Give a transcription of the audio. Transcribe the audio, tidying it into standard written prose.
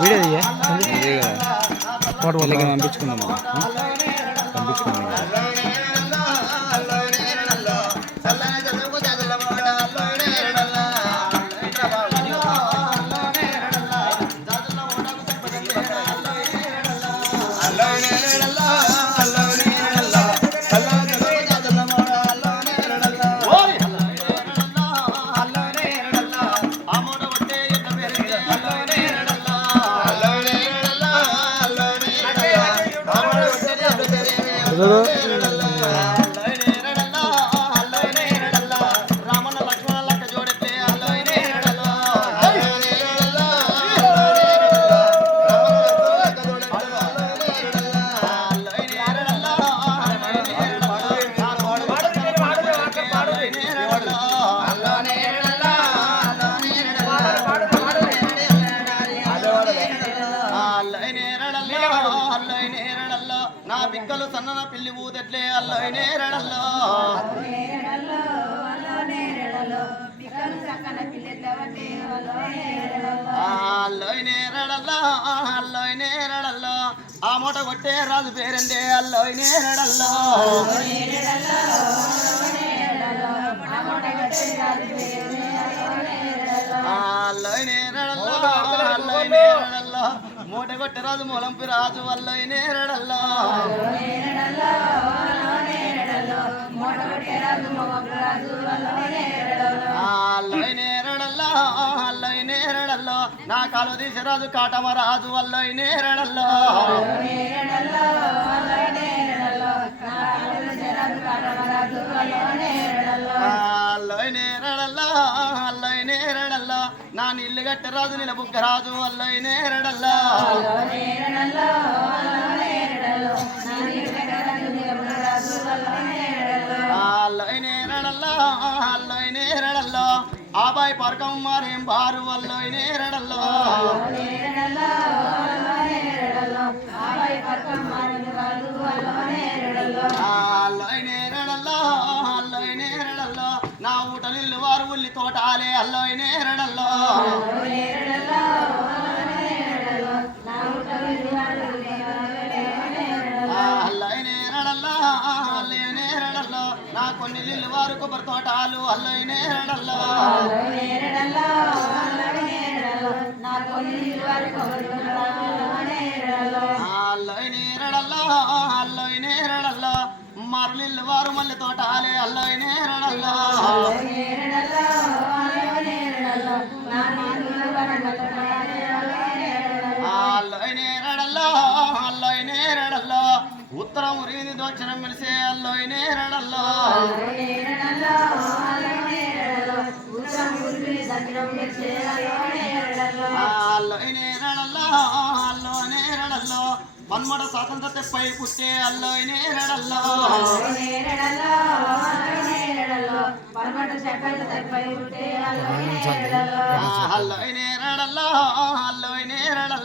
video తీయ photo పంపించుకుందాం పంపించుకుందాం నా బిక్కలు సన్న పిల్లి ఊదట్లే అల్లోయ్ నేరడల్లో అల్లోయ్ నేరడల్లో అల్లోయ్ నేరడల్లో ఆ మూట కొట్టే రాజు పేరండే అల్లోయ్ నేరడల్లో అల్లోయ్ నేరడల్లో అల్లోయ్ నేరడల్లో మూట కొట్టే రాజు మూలంపి రాజు అల్లోయ్ నేరడల్లో అల్లోయ్ నేరడల్లో అల్లోయ్ నేరడల్లో నా కాలు తీసి రాజు కాటమ రాజు అల్లోయ్ నేరడల్లో అల్లోయ్ నేరడల్లో అల్లోయ్ నేరడల్లో నా నీళ్ళు గట్ట రాజు నిలబుగ్గ రాజు అల్లోయ్ నేరడల్లో అల్లోయ్ నేరడల్లో అల్లోయ్ నేరడల్లో ఆబాయ్ పరకం మారేం బారు అల్లోయ్ నేరడల్లో అల్లోయ్ నేరడల్లో అల్లోయ్ నేరడల్లో నా ఊట నిల్లు వారు ఉల్లి తోటాలే అల్లోయ్ నేరడల్లో అల్లోయ్ నేరడల్లో అల్లోయ్ నేరడల్లో నా కొన్ని నిల్లు వారు కొబ్బరి తోటాలు అల్లోయ్ నేరడల్లో అల్లోయ్ నేరడల్లో అల్లోయ్ నేరడల్లో మరలిల్లు వారు మల్లె తోటాలే అల్లోయ్ నేరడల్లో అల్లోయ్ నేరడల్లో అల్లోయ్ నేరడల్లో ఉత్తరం ఉరిగింది దక్షిణం మెలిసే అల్లోయ్ నేరడల్లో అల్లోయ్ నేరడల్లో అల్లోయ్ నేరడల్లో మన్మడ స్వాతంత్ర తెప్పై పుట్టే అల్లోయ్ నేరడల్లో అల్లోయ్ నేరడల్లో అల్లోయ్ నేరడల్లో